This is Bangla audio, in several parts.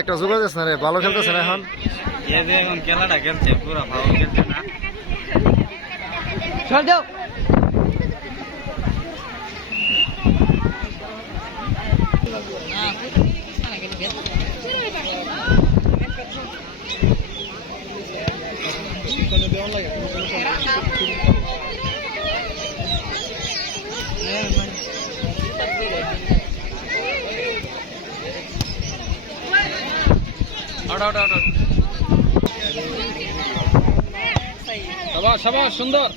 একটা যোগাযোগ আছে না রে, ভালো খেলতেছে না এখন। এখন খেলাটা খেলছে পুরো ভালো খেলছে না। চল যাও সবাই সুন্দর।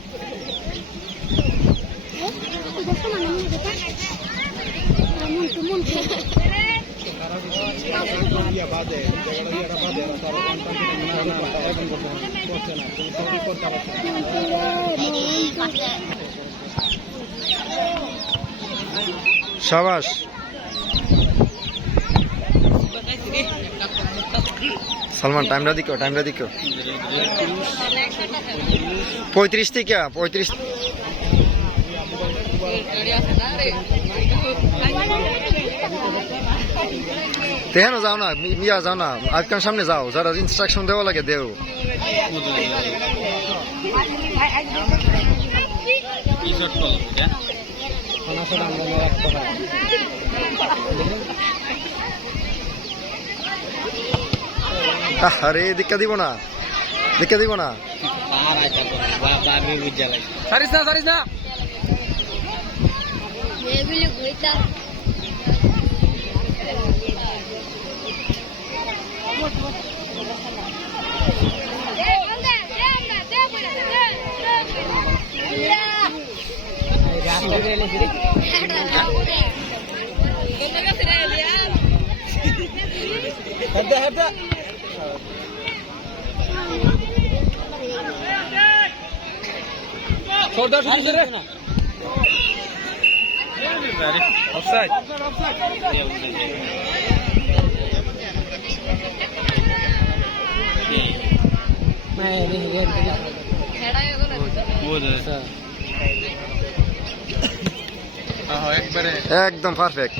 শাবাশ। সালমান টাইমটা দিকো, 35 থেকে 35। তেহানো যাও না, মিয়া যাও না, আজকাল সামনে যাও, যারা ইনস্ট্রাকশন দেওয়া লাগে দেও। আরে দিক্কা দিব না। সারিস না অফসাইড। একদম পারফেক্ট।